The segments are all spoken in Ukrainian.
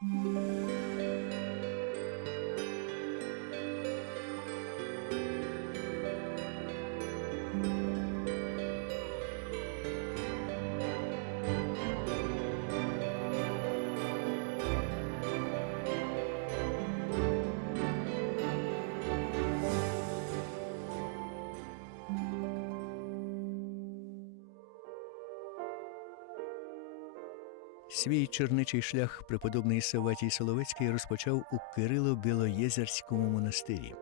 Música Свій черничий шлях преподобний Саватій Соловецький розпочав у Кирило-Білоєзерському монастирі.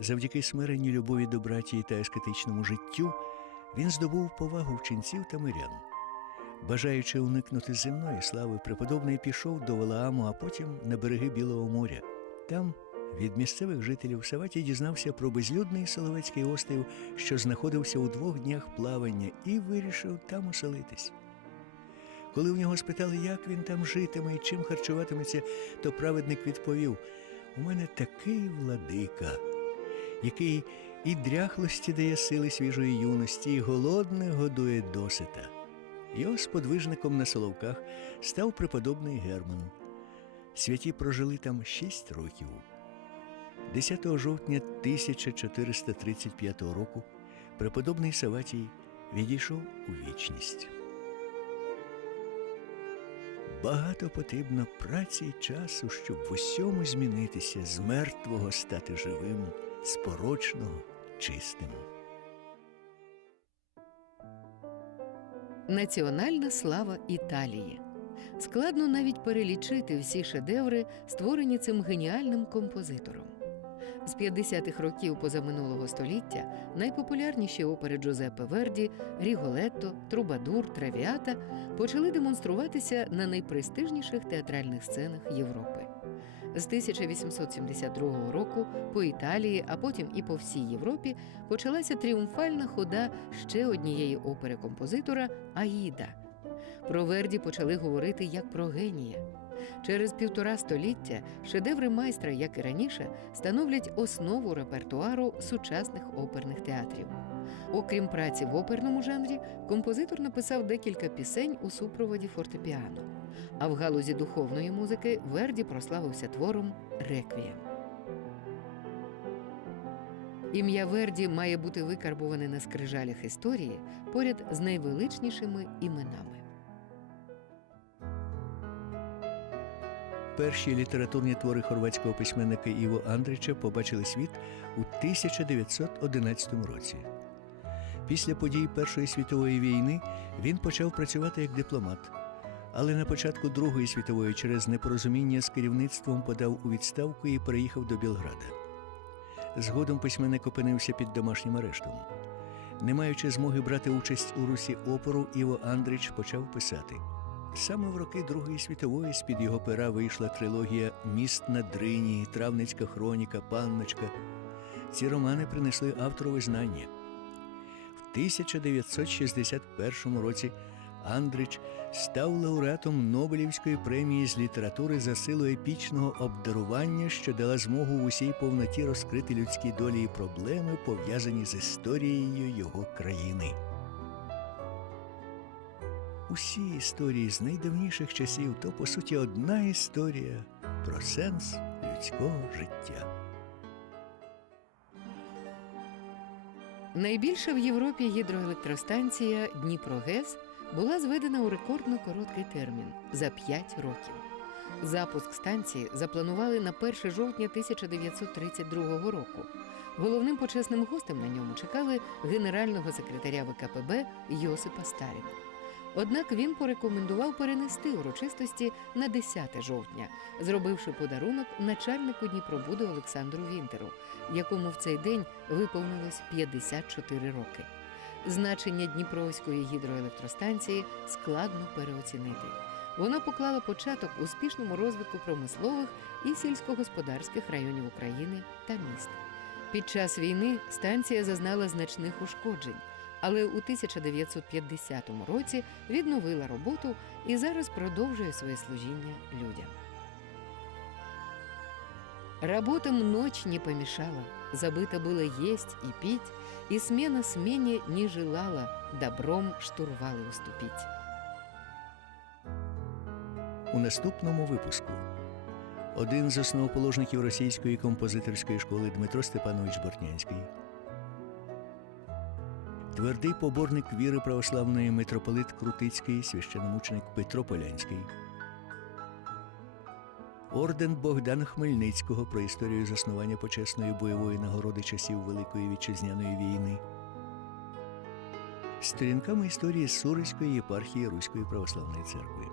Завдяки смиренню любові до братії та ескетичному життю він здобув повагу вченців та мирян. Бажаючи уникнути земної слави, преподобний пішов до Валааму, а потім на береги Білого моря. Там від місцевих жителів Саватій дізнався про безлюдний Соловецький острів, що знаходився у двох днях плавання, і вирішив там оселитись. Коли в нього спитали, як він там житиме і чим харчуватиметься, то праведник відповів: У мене такий владика, який і дряхлості дає сили свіжої юності, і голодне годує досита. Його сподвижником на Соловках став преподобний Герман. Святі прожили там шість років. 10 жовтня 1435 року преподобний Саватій відійшов у вічність. Багато потрібно праці й часу, щоб в усьому змінитися, з мертвого стати живим, з порочного чистим. Національна слава Італії. Складно навіть перелічити всі шедеври, створені цим геніальним композитором. З 50-х років позаминулого століття найпопулярніші опери Джузеппе Верді, Ріголетто, Трубадур, Травіата почали демонструватися на найпрестижніших театральних сценах Європи. З 1872 року по Італії, а потім і по всій Європі почалася тріумфальна хода ще однієї опери композитора Аїда. Про Верді почали говорити як про генія. Через півтора століття шедеври майстра, як і раніше, становлять основу репертуару сучасних оперних театрів. Окрім праці в оперному жанрі, композитор написав декілька пісень у супроводі фортепіано. А в галузі духовної музики Верді прославився твором Реквієм. Ім'я Верді має бути викарбуване на скрижалях історії поряд з найвеличнішими іменами. Перші літературні твори хорватського письменника Іво Андрича побачили світ у 1911 році. Після подій Першої світової війни він почав працювати як дипломат, але на початку Другої світової через непорозуміння з керівництвом подав у відставку і переїхав до Білграда. Згодом письменник опинився під домашнім арештом. Не маючи змоги брати участь у русі опору, Іво Андрич почав писати. Саме в роки Другої світової з-під його пера вийшла трилогія Міст на Дрині, Травницька хроніка, Панночка. Ці романи принесли автору визнання. В 1961 році Андрич став лауреатом Нобелівської премії з літератури за силу епічного обдарування, що дала змогу в усій повноті розкрити людські долі і проблеми, пов'язані з історією його країни. Усі історії з найдавніших часів то по суті одна історія про сенс людського життя. Найбільша в Європі гідроелектростанція Дніпрогес була зведена у рекордно короткий термін за 5 років. Запуск станції запланували на 1 жовтня 1932 року. Головним почесним гостем на ньому чекали генерального секретаря ВКПБ Йосипа Сталіна. Однак він порекомендував перенести урочистості на 10 жовтня, зробивши подарунок начальнику Дніпробуду Олександру Вінтеру, якому в цей день виповнилось 54 роки. Значення Дніпровської гідроелектростанції складно переоцінити. Вона поклала початок успішному розвитку промислових і сільськогосподарських районів України та міст. Під час війни станція зазнала значних ушкоджень, але у 1950 році відновила роботу і зараз продовжує своє служіння людям. Работам ночь не помешала, забыто было есть и пить, и смена смене не желала добром штурвалы уступить. у наступному випуску. Один з основоположників російської композиторської школи Дмитро Степанович Бортнянський. Твердий поборник віри православної митрополит Крутицький, священомученик Петро Полянський. Орден Богдана Хмельницького про історію заснування почесної бойової нагороди часів Великої Вітчизняної війни. Сторінками історії Сурицької єпархії Руської православної церкви.